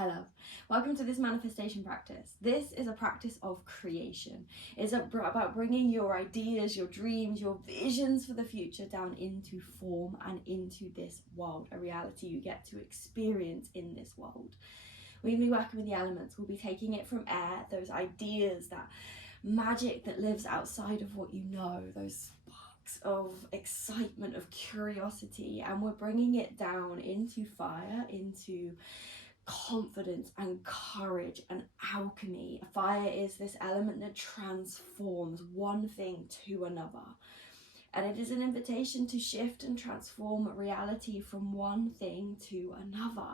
Hello, welcome to this manifestation practice. This is a practice of creation. It's about bringing your ideas, your dreams, your visions for the future down into form and into this world, a reality you get to experience in this world. We're going to be working with the elements. We'll be taking it from air, those ideas, that magic that lives outside of what you know, those sparks of excitement, of curiosity, and we're bringing it down into fire, into confidence and courage and alchemy. Fire is this element that transforms one thing to another. And it is an invitation to shift and transform reality from one thing to another.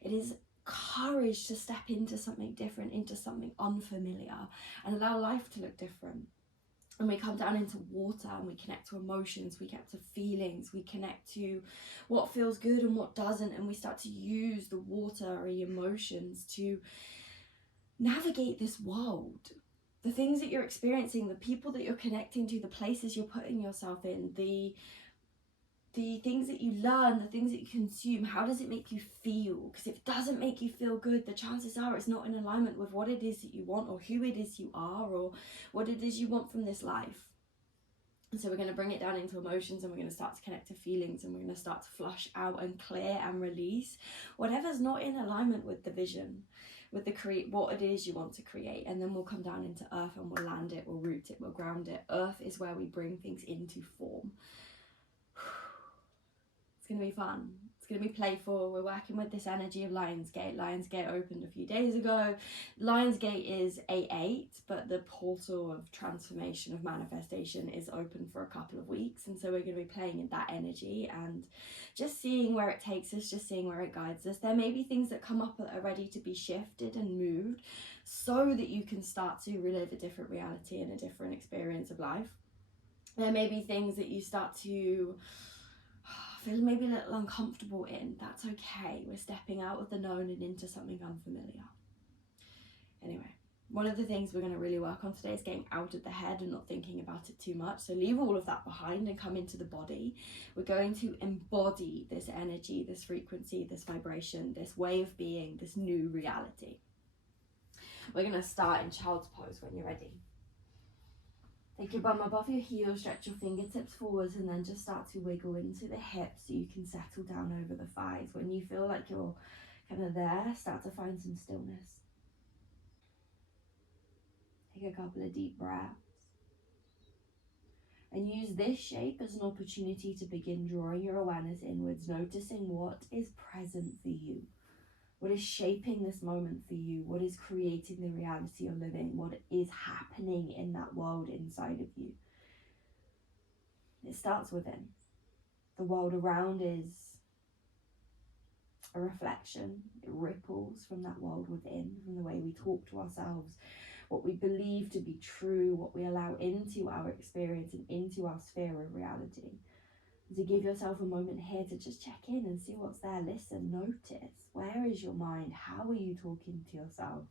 It is courage to step into something different, into something unfamiliar, and allow life to look different. And we come down into water and we connect to emotions, we connect to feelings, we connect to what feels good and what doesn't, and we start to use the watery emotions to navigate this world. The things that you're experiencing, the people that you're connecting to, the places you're putting yourself in, the things that you learn, the things that you consume, how does it make you feel? Because if it doesn't make you feel good, the chances are it's not in alignment with what it is that you want, or who it is you are, or what it is you want from this life. And so we're going to bring it down into emotions, and we're going to start to connect to feelings, and we're going to start to flush out and clear and release whatever's not in alignment with the vision, with the what it is you want to create. And then we'll come down into earth and we'll land it, we'll root it, we'll ground it. Earth is where we bring things into form. It's going to be fun. It's going to be playful. We're working with this energy of Lionsgate. Lionsgate opened a few days ago. Lionsgate is 8/8, but the portal of transformation, of manifestation, is open for a couple of weeks. And so we're going to be playing in that energy and just seeing where it takes us, just seeing where it guides us. There may be things that come up that are ready to be shifted and moved so that you can start to relive a different reality and a different experience of life. There may be things that you start to feel maybe a little uncomfortable in. That's okay. We're stepping out of the known and into something unfamiliar. Anyway, one of the things we're going to really work on today is getting out of the head and not thinking about it too much. So leave all of that behind and come into the body. We're going to embody this energy, this frequency, this vibration, this way of being, this new reality. We're going to start in child's pose when you're ready. Take your bum above your heels, stretch your fingertips forwards, and then just start to wiggle into the hips so you can settle down over the thighs. When you feel like you're kind of there, start to find some stillness. Take a couple of deep breaths. And use this shape as an opportunity to begin drawing your awareness inwards, noticing what is present for you. What is shaping this moment for you? What is creating the reality you're living? What is happening in that world inside of you? It starts within. The world around is a reflection. It ripples from that world within, from the way we talk to ourselves, what we believe to be true, what we allow into our experience and into our sphere of reality. To give yourself a moment here to just check in and see what's there. Listen, notice. Where is your mind? How are you talking to yourself?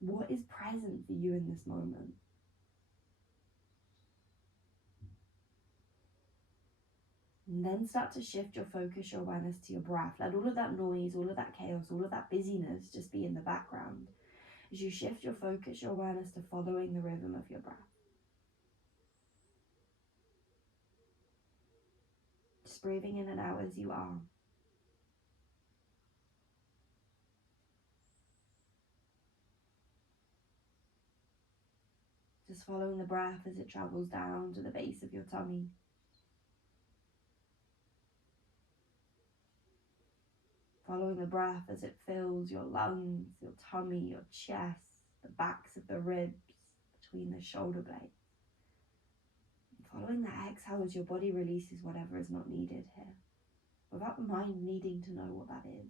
What is present for you in this moment? And then start to shift your focus, your awareness to your breath. Let all of that noise, all of that chaos, all of that busyness just be in the background. As you shift your focus, your awareness to following the rhythm of your breath. Just breathing in and out as you are. Just following the breath as it travels down to the base of your tummy. Following the breath as it fills your lungs, your tummy, your chest, the backs of the ribs, between the shoulder blades. Following that exhale as your body releases whatever is not needed here, without the mind needing to know what that is.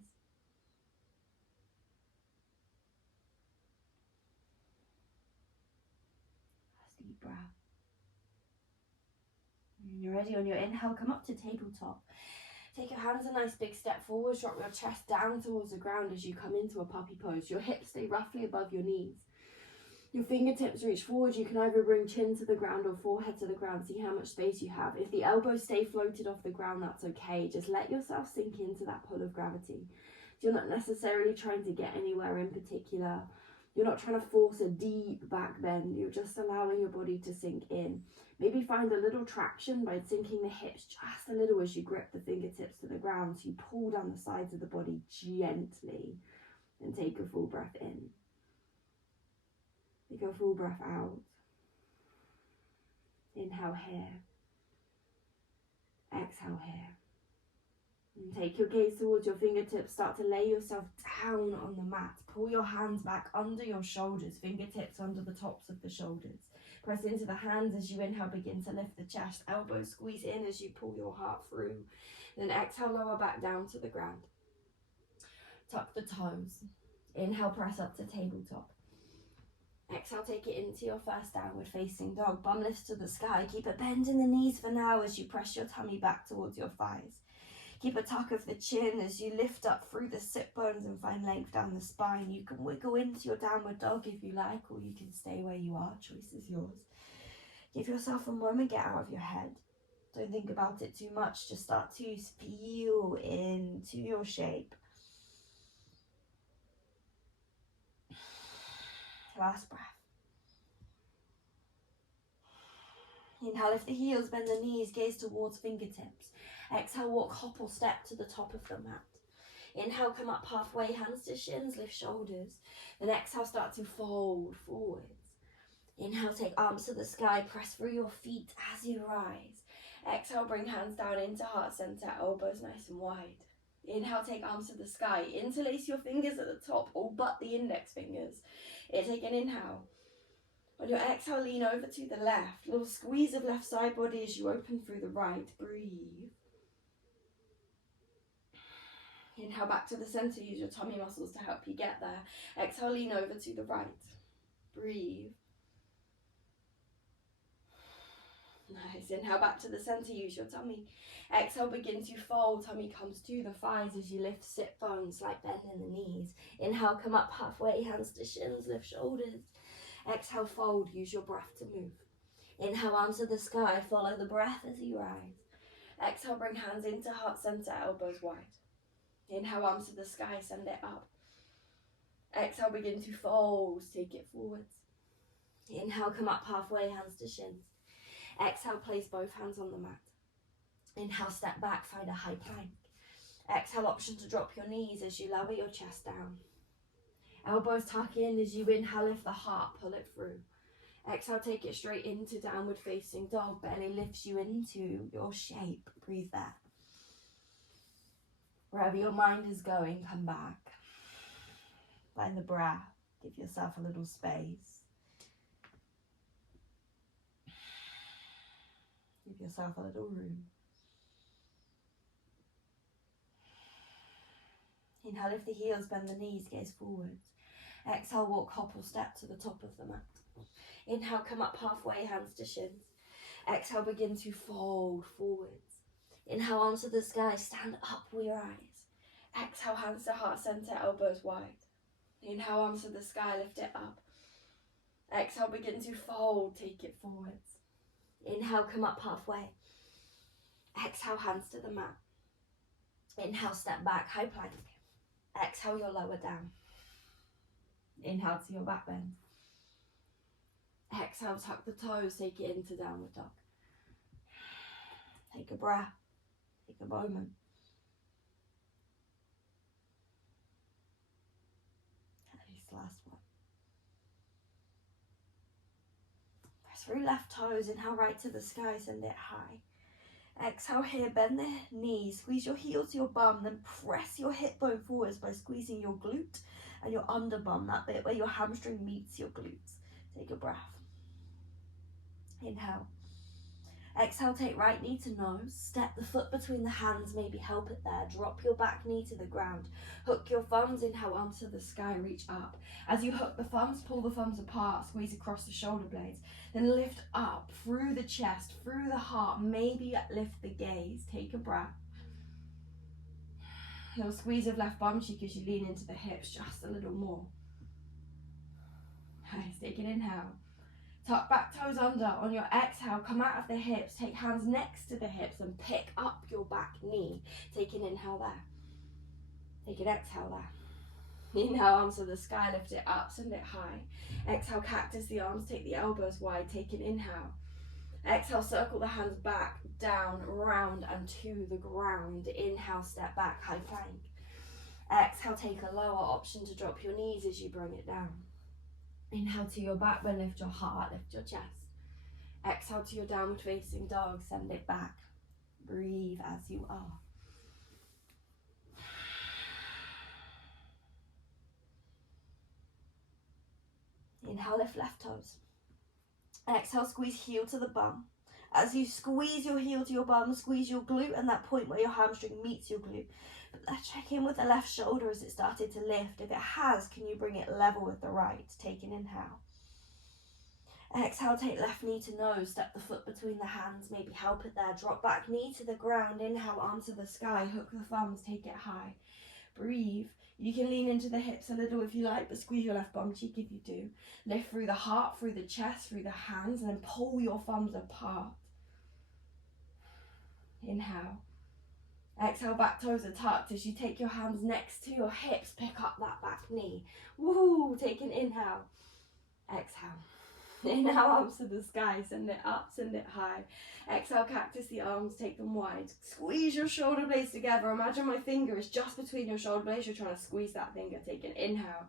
Last deep breath. When you're ready, on your inhale, come up to tabletop. Take your hands a nice big step forward, drop your chest down towards the ground as you come into a puppy pose. Your hips stay roughly above your knees. Your fingertips reach forward. You can either bring chin to the ground or forehead to the ground. See how much space you have. If the elbows stay floated off the ground, that's okay. Just let yourself sink into that pull of gravity. You're not necessarily trying to get anywhere in particular. You're not trying to force a deep back bend. You're just allowing your body to sink in. Maybe find a little traction by sinking the hips just a little as you grip the fingertips to the ground. So you pull down the sides of the body gently and take a full breath in. Take a full breath out. Inhale here. Exhale here. And take your gaze towards your fingertips. Start to lay yourself down on the mat. Pull your hands back under your shoulders. Fingertips under the tops of the shoulders. Press into the hands as you inhale. Begin to lift the chest. Elbows squeeze in as you pull your heart through. Then exhale, lower back down to the ground. Tuck the toes. Inhale, press up to tabletop. Exhale, take it into your first downward facing dog. Bum lifts to the sky. Keep a bend in the knees for now as you press your tummy back towards your thighs. Keep a tuck of the chin as you lift up through the sit bones and find length down the spine. You can wiggle into your downward dog if you like, or you can stay where you are. Choice is yours. Give yourself a moment, get out of your head. Don't think about it too much. Just start to feel into your shape. Last breath. Inhale, lift the heels, bend the knees, gaze towards fingertips. Exhale, walk hop or step to the top of the mat. Inhale, come up halfway, hands to shins, lift shoulders. Then exhale, start to fold forwards. Inhale, take arms to the sky, press through your feet as you rise. Exhale, bring hands down into heart center, elbows nice and wide. Inhale, take arms to the sky, interlace your fingers at the top, all but the index fingers. Take an inhale. On your exhale, lean over to the left. Little squeeze of left side body as you open through the right. Breathe. Inhale back to the center. Use your tummy muscles to help you get there. Exhale, lean over to the right. Breathe. Nice. Inhale back to the center. Use your tummy. Exhale, begin to fold. Tummy comes to the thighs as you lift sit bones, slight bend in the knees. Inhale, come up halfway, hands to shins, lift shoulders. Exhale, fold. Use your breath to move. Inhale, arms to the sky. Follow the breath as you rise. Exhale, bring hands into heart center, elbows wide. Inhale, arms to the sky, send it up. Exhale, begin to fold. Take it forwards. Inhale, come up halfway, hands to shins. Exhale, place both hands on the mat. Inhale, step back, find a high plank. Exhale, option to drop your knees as you lower your chest down. Elbows tuck in as you inhale, lift the heart, pull it through. Exhale, take it straight into downward facing dog. Belly lifts you into your shape. Breathe there. Wherever your mind is going, come back. Find the breath. Give yourself a little space. Give yourself a little room. Inhale, lift the heels, bend the knees, gaze forwards. Exhale, walk hop or step to the top of the mat. Inhale, come up halfway, hands to shins. Exhale, begin to fold forwards. Inhale, arms to the sky, stand up with your eyes. Exhale, hands to heart center, elbows wide. Inhale, arms to the sky, lift it up. Exhale, begin to fold, take it forwards. Inhale, come up halfway. Exhale, hands to the mat. Inhale, step back, high plank. Exhale, your lower down. Inhale to your back bend. Exhale, tuck the toes, take it into downward dog. Take a breath, take a moment. Nice, last one. Press through left toes, inhale right to the sky, send it high. Exhale here, bend the knees, squeeze your heel to your bum, then press your hip bone forwards by squeezing your glute and your under bum, that bit where your hamstring meets your glutes. Take a breath. Inhale. Exhale, take right knee to nose, step the foot between the hands, maybe help it there. Drop your back knee to the ground. Hook your thumbs, inhale, arms to the sky, reach up. As you hook the thumbs, pull the thumbs apart, squeeze across the shoulder blades. Then lift up through the chest, through the heart, maybe lift the gaze. Take a breath. A little squeeze of left bum cheek as you lean into the hips just a little more. Nice, take an inhale. Tuck back toes under. On your exhale, come out of the hips. Take hands next to the hips and pick up your back knee. Take an inhale there. Take an exhale there. Inhale, arms to the sky, lift it up, send it high. Exhale, cactus the arms, take the elbows wide, take an inhale. Exhale, circle the hands back, down, round and to the ground. Inhale, step back, high plank. Exhale, take a lower option to drop your knees as you bring it down. Inhale to your back bend, lift your heart, lift your chest. Exhale to your downward facing dog, send it back. Breathe as you are. Inhale, lift left toes. Exhale, squeeze heel to the bum. As you squeeze your heel to your bum, squeeze your glute and that point where your hamstring meets your glute. But let's check in with the left shoulder as it started to lift. If it has, can you bring it level with the right? Take an inhale. Exhale, take left knee to nose, step the foot between the hands, maybe help it there. Drop back, knee to the ground, inhale, arm to the sky, hook the thumbs, take it high. Breathe. You can lean into the hips a little if you like, but squeeze your left bum cheek if you do. Lift through the heart, through the chest, through the hands, and then pull your thumbs apart. Inhale. Exhale, back toes are tucked as you take your hands next to your hips, pick up that back knee. Woo, take an inhale. Exhale. Inhale, arms to the sky, send it up, send it high. Exhale, cactus the arms, take them wide. Squeeze your shoulder blades together. Imagine my finger is just between your shoulder blades. You're trying to squeeze that finger. Take an inhale.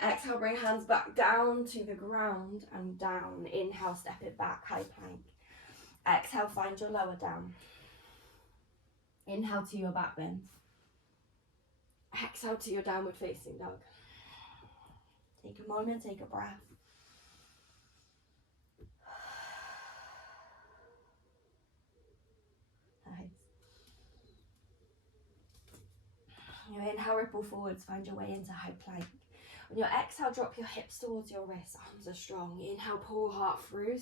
Exhale, bring hands back down to the ground and down. Inhale, step it back, high plank. Exhale, find your lower down. Inhale to your back bend. Exhale to your downward facing dog. Take a moment, take a breath. Nice. You inhale, ripple forwards, find your way into high plank. On your exhale, drop your hips towards your wrists, arms are strong. Inhale, pull heart through.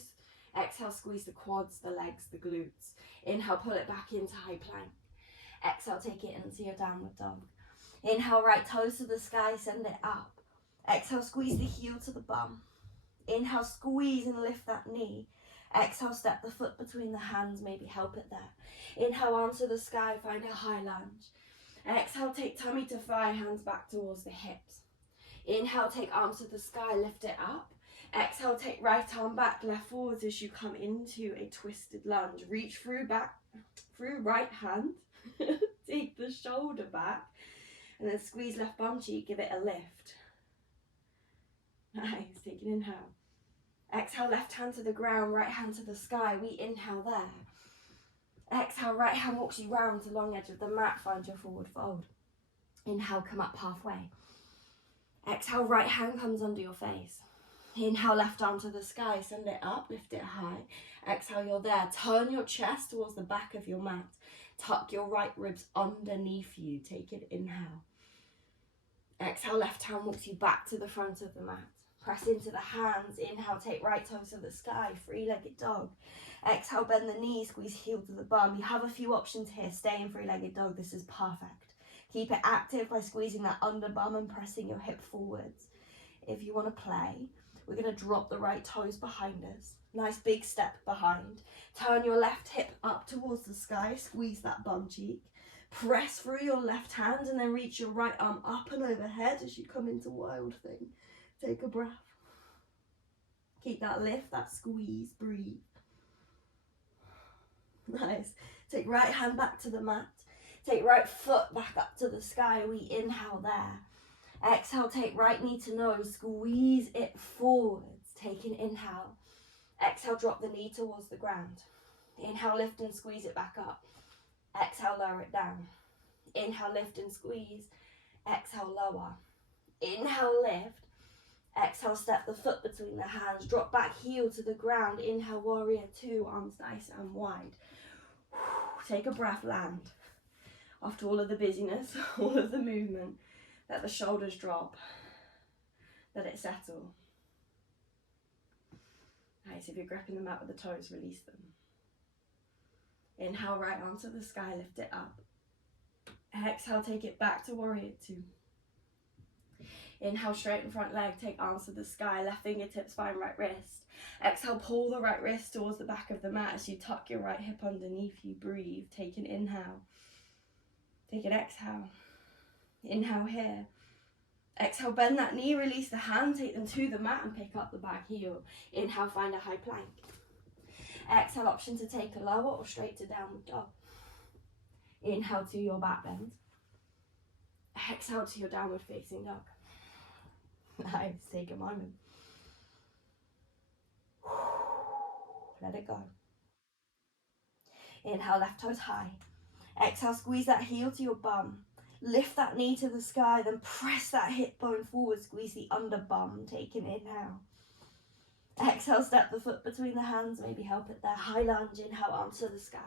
Exhale, squeeze the quads, the legs, the glutes. Inhale, pull it back into high plank. Exhale, take it into your downward dog. Inhale, right toes to the sky, send it up. Exhale, squeeze the heel to the bum. Inhale, squeeze and lift that knee. Exhale, step the foot between the hands, maybe help it there. Inhale, arms to the sky, find a high lunge. Exhale, take tummy to thigh, hands back towards the hips. Inhale, take arms to the sky, lift it up. Exhale, take right arm back, left forwards as you come into a twisted lunge. Reach through back, through right hand. Take the shoulder back and then squeeze left bum cheek, give it a lift. Nice, take an inhale. Exhale, left hand to the ground, right hand to the sky. We inhale there. Exhale, right hand walks you round to long edge of the mat, find your forward fold. Inhale, come up halfway. Exhale, right hand comes under your face. Inhale, left arm to the sky, send it up, lift it high. Exhale, you're there. Turn your chest towards the back of your mat. Tuck your right ribs underneath you. Take an inhale. Exhale, left hand walks you back to the front of the mat. Press into the hands. Inhale, take right toes to the sky, three-legged dog. Exhale, bend the knee, squeeze heel to the bum. You have a few options here. Stay in three-legged dog. This is perfect. Keep it active by squeezing that under bum and pressing your hip forwards. If you want to play, we're going to drop the right toes behind us. Nice big step behind. Turn your left hip up towards the sky. Squeeze that bum cheek. Press through your left hand and then reach your right arm up and overhead as you come into wild thing. Take a breath. Keep that lift, that squeeze. Breathe. Nice. Take right hand back to the mat. Take right foot back up to the sky. We inhale there. Exhale, take right knee to nose. Squeeze it forwards. Take an inhale. Exhale, drop the knee towards the ground. Inhale, lift and squeeze it back up. Exhale, lower it down. Inhale, lift and squeeze. Exhale, lower. Inhale, lift. Exhale, step the foot between the hands. Drop back, heel to the ground. Inhale, warrior two, arms nice and wide. Take a breath, land. After all of the busyness, all of the movement, let the shoulders drop. Let it settle. Nice, if you're gripping them out with the toes, release them. Inhale, right arm to the sky, lift it up. Exhale, take it back to warrior two. Inhale, straighten front leg, take arms to the sky, left fingertips find right wrist. Exhale, pull the right wrist towards the back of the mat as you tuck your right hip underneath you. Breathe, take an inhale. Take an exhale. Inhale here. Exhale, bend that knee, release the hand, take them to the mat and pick up the back heel. Inhale, find a high plank. Exhale, option to take a lower or straight to downward dog. Inhale to your back bend. Exhale to your downward facing dog. Nice, take a moment. Let it go. Inhale, left toes high. Exhale, squeeze that heel to your bum. Lift that knee to the sky, then press that hip bone forward, squeeze the under bum, take an inhale. Exhale, step the foot between the hands, maybe help it there. High lunge, inhale, arms to the sky.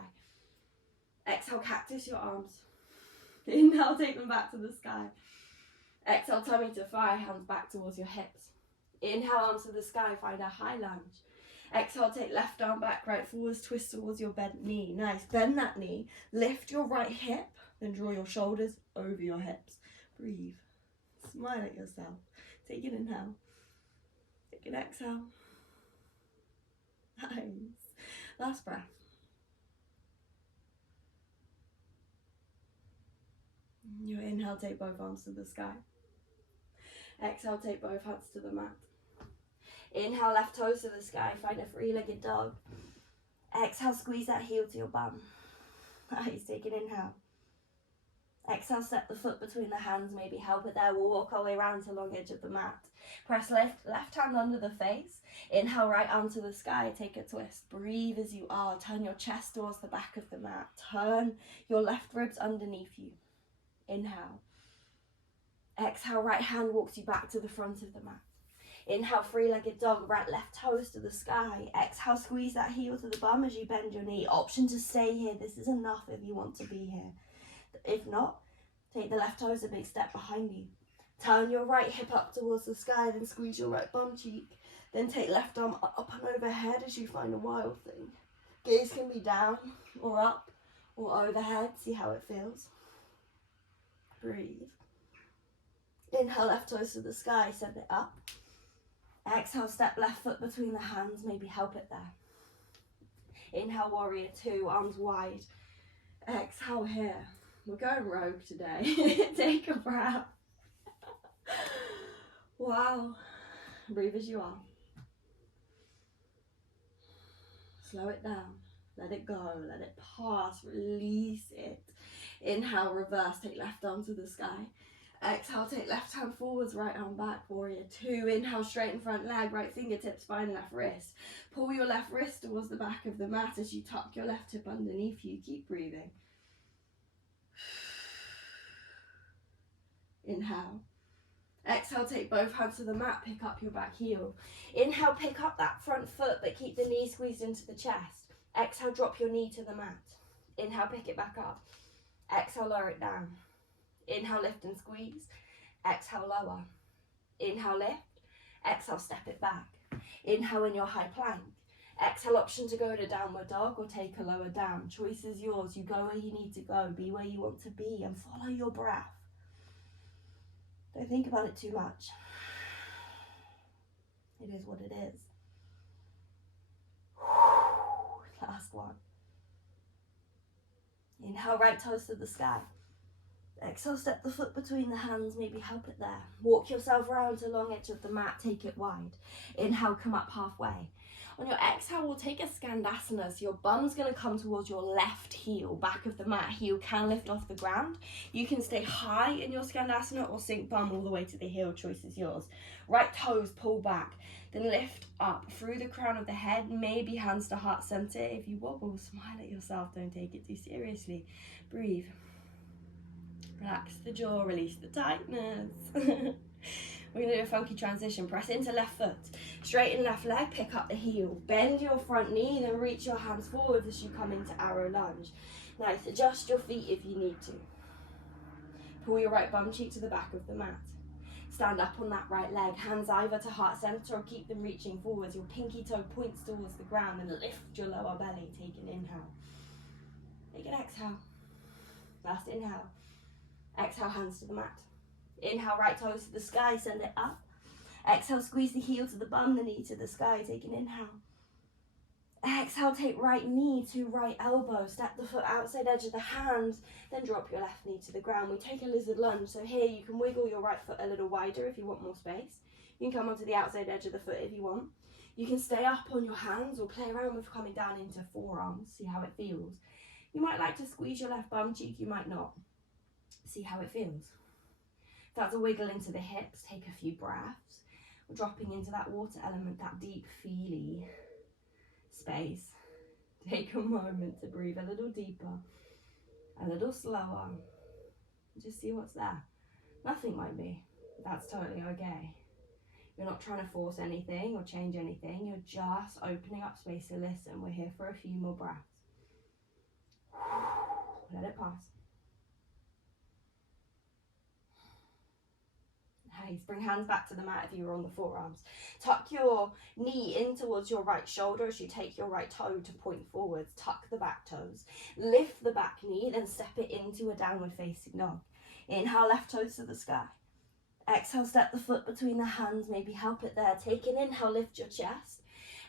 Exhale, cactus your arms. Inhale, take them back to the sky. Exhale, tummy to thigh, hands back towards your hips. Inhale, arms to the sky, find a high lunge. Exhale, take left arm back, right forwards, twist towards your bent knee. Nice, bend that knee, lift your right hip, then draw your shoulders over your hips. Breathe, smile at yourself. Take an inhale, take an exhale. Nice, last breath. Your inhale, take both arms to the sky. Exhale, take both hands to the mat. Inhale, left toes to the sky, find a three-legged dog. Exhale, squeeze that heel to your bum. Nice, take an inhale. Exhale, step the foot between the hands, maybe help it there. We'll walk our way around to the long edge of the mat. Press left hand under the face. Inhale, right arm to the sky, take a twist. Breathe as you are, turn your chest towards the back of the mat. Turn your left ribs underneath you. Inhale. Exhale, right hand walks you back to the front of the mat. Inhale, three-legged dog, right left toes to the sky. Exhale, squeeze that heel to the bum as you bend your knee. Option to stay here. This is enough if you want to be here. If not, take the left toes a big step behind you. Turn your right hip up towards the sky, then squeeze your right bum cheek. Then take left arm up and overhead as you find a wild thing. Gaze can be down or up or overhead. See how it feels. Breathe. Inhale, left toes to the sky, send it up. Exhale, step left foot between the hands, maybe help it there. Inhale, warrior two, arms wide. Exhale here. We're going rogue today. Take a breath. Wow. Breathe as you are. Slow it down. Let it go. Let it pass. Release it. Inhale, reverse. Take left arm to the sky. Exhale, take left hand forwards, right arm back, warrior two. Inhale, straighten front leg, right fingertips, find left wrist. Pull your left wrist towards the back of the mat as you tuck your left hip underneath you. Keep breathing. Inhale. Exhale, take both hands to the mat, pick up your back heel. Inhale, pick up that front foot, but keep the knee squeezed into the chest. Exhale, drop your knee to the mat. Inhale, pick it back up. Exhale, lower it down. Inhale, lift and squeeze. Exhale, lower. Inhale, lift. Exhale, step it back. Inhale in your high plank. Exhale, option to go to downward dog or take a lower down. Choice is yours. You go where you need to go. Be where you want to be and follow your breath. Don't think about it too much. It is what it is. Last one. Inhale, right toes to the sky. Exhale, step the foot between the hands, maybe help it there. Walk yourself around to the long edge of the mat, take it wide. Inhale, come up halfway. On your exhale, we'll take a Skandasana. So your bum's going to come towards your left heel, back of the mat. Heel can lift off the ground. You can stay high in your Skandasana or sink bum all the way to the heel. Choice is yours. Right toes pull back. Then lift up through the crown of the head, maybe hands to heart center. If you wobble, smile at yourself. Don't take it too seriously. Breathe. Relax the jaw, release the tightness. We're going to do a funky transition. Press into left foot. Straighten left leg, pick up the heel. Bend your front knee, then reach your hands forward as you come into arrow lunge. Nice. Adjust your feet if you need to. Pull your right bum cheek to the back of the mat. Stand up on that right leg. Hands either to heart center or keep them reaching forwards. Your pinky toe points towards the ground and lift your lower belly. Take an inhale. Take an exhale. Last inhale. Exhale, hands to the mat. Inhale, right toes to the sky, send it up. Exhale, squeeze the heel to the bum, the knee to the sky. Take an inhale. Exhale, take right knee to right elbow, step the foot outside edge of the hand, then drop your left knee to the ground. We take a lizard lunge, so here you can wiggle your right foot a little wider if you want more space. You can come onto the outside edge of the foot if you want. You can stay up on your hands or play around with coming down into forearms, see how it feels. You might like to squeeze your left bum cheek, you might not. See how it feels. If that's a wiggle into the hips, take a few breaths. We're dropping into that water element, that deep feely space. Take a moment to breathe a little deeper, a little slower. Just see what's there. Nothing might be. That's totally okay. You're not trying to force anything or change anything. You're just opening up space to listen. We're here for a few more breaths. Let it pass. Nice. Bring hands back to the mat if you were on the forearms. Tuck your knee in towards your right shoulder as you take your right toe to point forwards. Tuck the back toes. Lift the back knee, then step it into a downward facing dog. Inhale, left toes to the sky. Exhale, step the foot between the hands, maybe help it there. Take an inhale, lift your chest.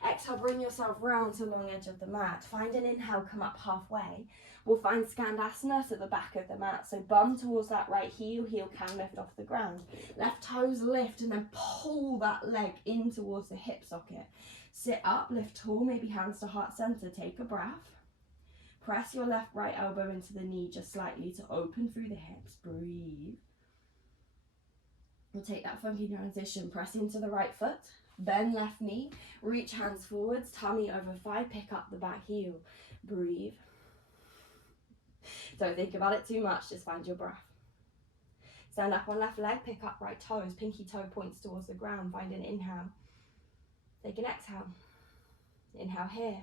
Exhale, bring yourself round to long edge of the mat. Find an inhale, come up halfway. We'll find Skandasana to the back of the mat. So bum towards that right heel, heel can lift off the ground. Left toes lift and then pull that leg in towards the hip socket. Sit up, lift tall, maybe hands to heart center. Take a breath. Press your left right elbow into the knee just slightly to open through the hips. Breathe. We'll take that funky transition. Press into the right foot. Bend left knee. Reach hands forwards. Tummy over thigh. Pick up the back heel. Breathe. Don't think about it too much, just find your breath. Stand up on left leg, pick up right toes, pinky toe points towards the ground, find an inhale. Take an exhale. Inhale here.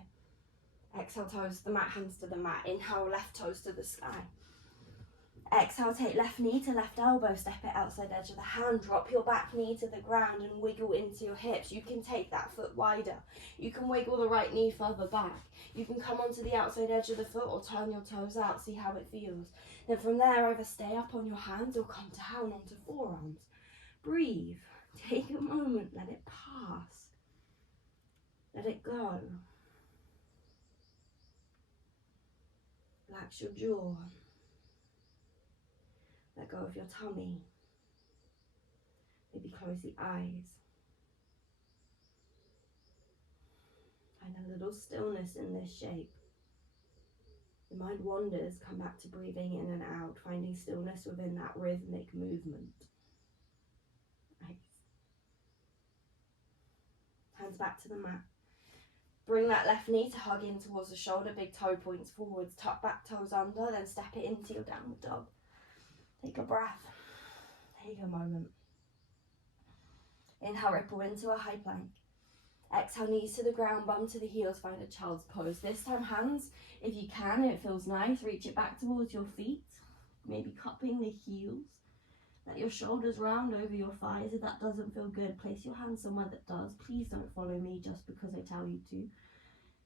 Exhale, toes to the mat, hands to the mat. Inhale, left toes to the sky. Exhale, take left knee to left elbow, step it outside edge of the hand, drop your back knee to the ground and wiggle into your hips. You can take that foot wider. You can wiggle the right knee further back. You can come onto the outside edge of the foot or turn your toes out, see how it feels. Then from there, either stay up on your hands or come down onto forearms. Breathe. Take a moment, let it pass. Let it go. Relax your jaw. Let go of your tummy. Maybe close the eyes. Find a little stillness in this shape. The mind wanders, come back to breathing in and out, finding stillness within that rhythmic movement. Nice. Hands back to the mat. Bring that left knee to hug in towards the shoulder, big toe points forwards, tuck back toes under, then step it into your downward dog. Take a breath. Take a moment. Inhale, ripple into a high plank. Exhale, knees to the ground, bum to the heels, find a child's pose. This time, hands, if you can, it feels nice, reach it back towards your feet, maybe cupping the heels. Let your shoulders round over your thighs. If that doesn't feel good, place your hands somewhere that does. Please don't follow me just because I tell you to.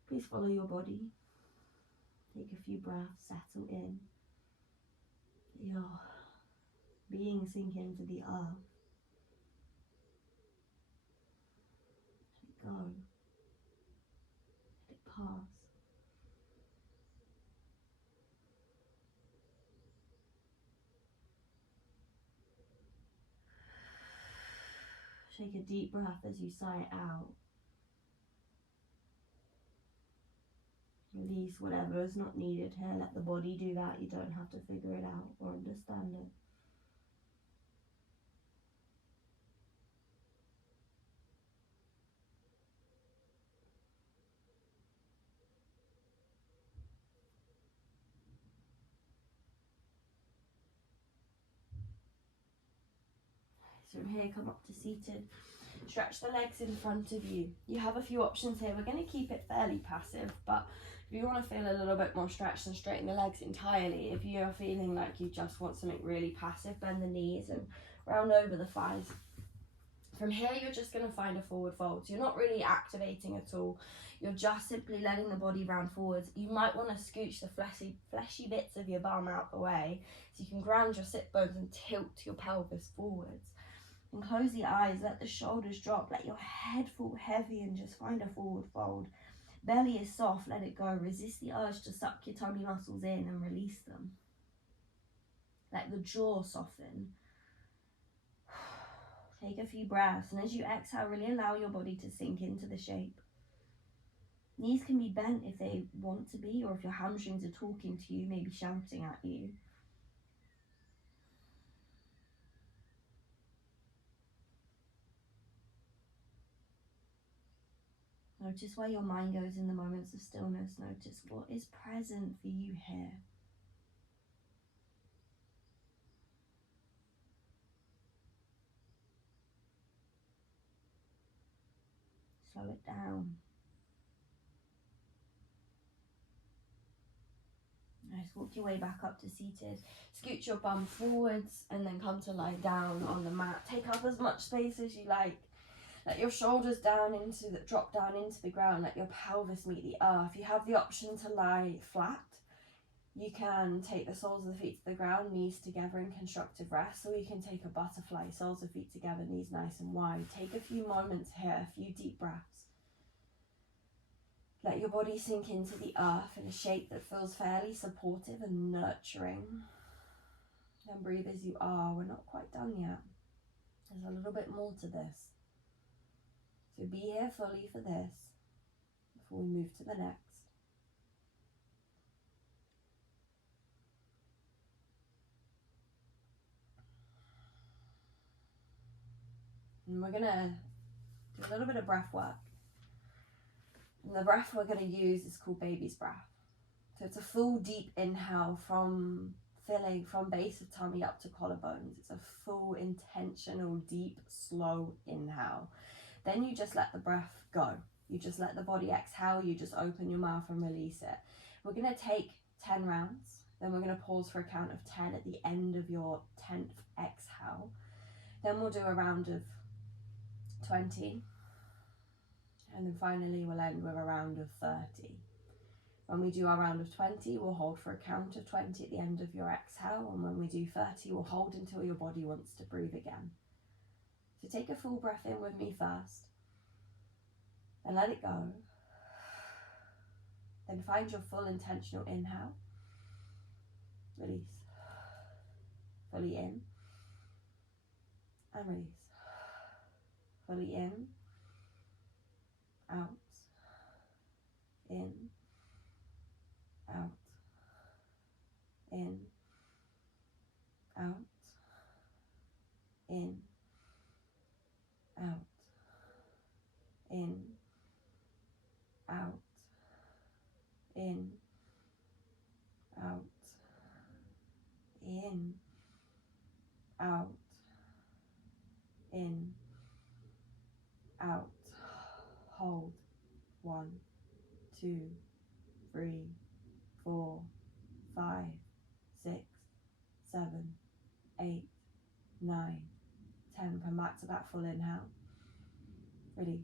Please follow your body. Take a few breaths, settle in. Your being sink into the earth. Let it go. Let it pass. Take a deep breath as you sigh it out. Release whatever is not needed here. Let the body do that. You don't have to figure it out or understand it. So from here, come up to seated. Stretch the legs in front of you. You have a few options here. We're going to keep it fairly passive, but if you want to feel a little bit more stretched and straighten the legs entirely, if you're feeling like you just want something really passive, bend the knees and round over the thighs. From here, you're just going to find a forward fold. So you're not really activating at all. You're just simply letting the body round forwards. You might want to scooch the fleshy bits of your bum out the way so you can ground your sit bones and tilt your pelvis forwards. And close the eyes, let the shoulders drop, let your head fall heavy and just find a forward fold. Belly is soft, let it go. Resist the urge to suck your tummy muscles in and release them. Let the jaw soften. Take a few breaths, and as you exhale, really allow your body to sink into the shape. Knees can be bent if they want to be, or if your hamstrings are talking to you, maybe shouting at you. Notice where your mind goes in the moments of stillness. Notice what is present for you here. Slow it down. Nice, walk your way back up to seated. Scoot your bum forwards and then come to lie down on the mat. Take up as much space as you like. Let your shoulders drop down into the ground. Let your pelvis meet the earth. You have the option to lie flat. You can take the soles of the feet to the ground, knees together in constructive rest, or you can take a butterfly, soles of feet together, knees nice and wide. Take a few moments here, a few deep breaths. Let your body sink into the earth in a shape that feels fairly supportive and nurturing. Then breathe as you are. We're not quite done yet. There's a little bit more to this. So be here fully for this before we move to the next. And we're going to do a little bit of breath work. And the breath we're going to use is called baby's breath. So it's a full deep inhale from base of tummy up to collarbones. It's a full intentional deep slow inhale. Then you just let the breath go. You just let the body exhale. You just open your mouth and release it. We're going to take 10 rounds. Then we're going to pause for a count of 10 at the end of your 10th exhale. Then we'll do a round of 20. And then finally we'll end with a round of 30. When we do our round of 20, we'll hold for a count of 20 at the end of your exhale. And when we do 30, we'll hold until your body wants to breathe again. So take a full breath in with me first. And let it go. Then find your full intentional inhale. Release. Fully in. And release. Fully in. Out. In. Out. In. Out. In. Out. In. Out. In. Out. In. Out. In. Out. Hold. 1, 2, 3, 4, 5, 6, 7, 8, 9, 10. Come back to that full inhale. Release.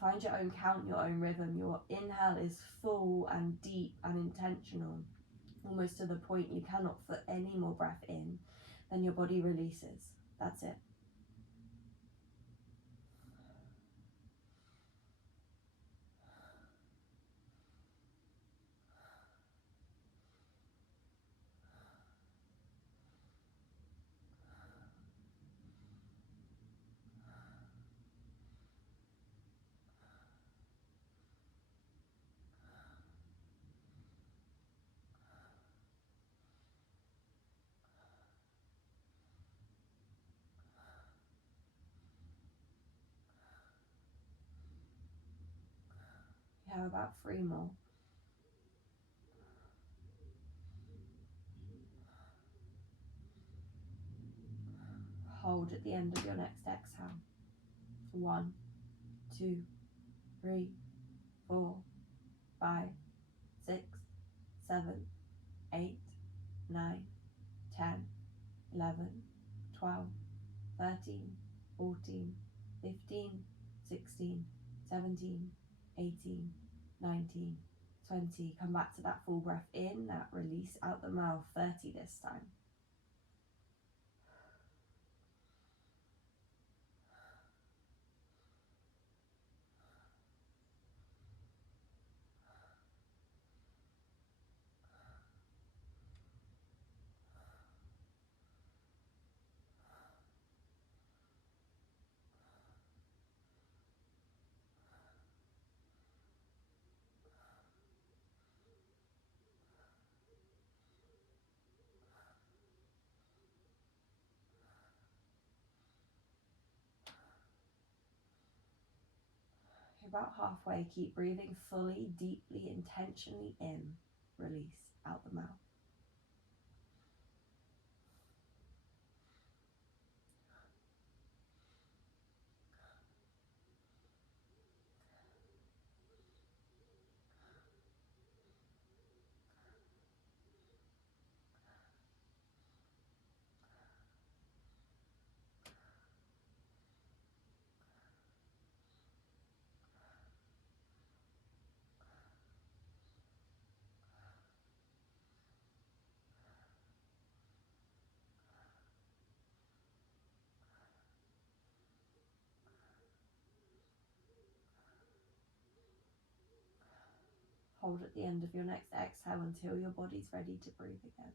Find your own count, your own rhythm. Your inhale is full and deep and intentional, almost to the point you cannot put any more breath in. Then your body releases. That's it. You have about 3 more. Hold at the end of your next exhale. 1, 2, 3, 4, 5, 6, 7, 8, 9, 10, 11, 12, 13, 14, 15, 16, 17, 18, 19, 20. Come back to that full breath in, that release out the mouth. 30 this time. about halfway, keep breathing fully, deeply, intentionally in, release out the mouth. Hold at the end of your next exhale until your body's ready to breathe again.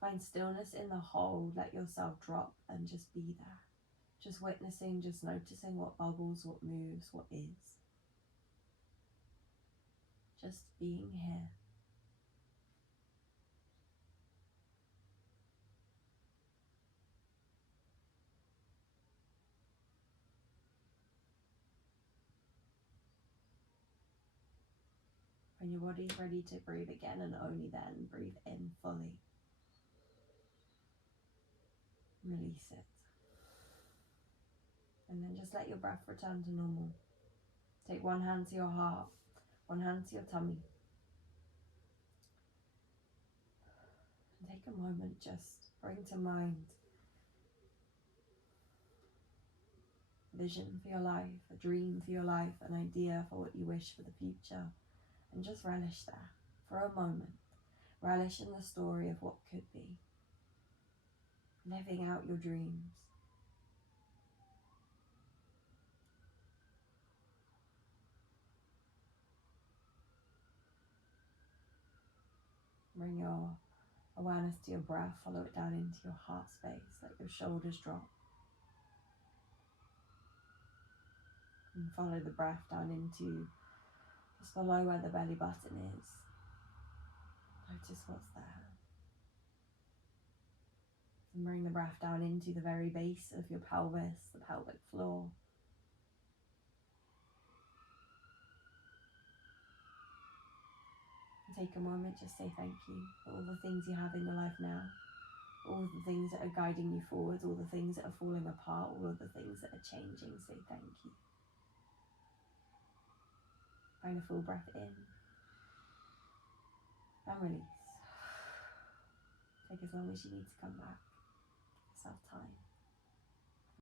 Find stillness in the hold, let yourself drop and just be there. Just witnessing, just noticing what bubbles, what moves, what is. Just being here. When your body's ready to breathe again, and only then, breathe in fully. Release it. And then just let your breath return to normal. Take one hand to your heart, one hand to your tummy. And take a moment, just bring to mind a vision for your life, a dream for your life, an idea for what you wish for the future. And just relish there for a moment. Relish in the story of what could be. Living out your dreams. Bring your awareness to your breath, follow it down into your heart space, let your shoulders drop. And follow the breath down into just below where the belly button is. Notice what's there. And bring the breath down into the very base of your pelvis, the pelvic floor. And take a moment, just say thank you for all the things you have in your life now. All the things that are guiding you forward, all the things that are falling apart, all of the things that are changing, say thank you. Find a full breath in and release. Take as long as you need to come back. Give yourself time.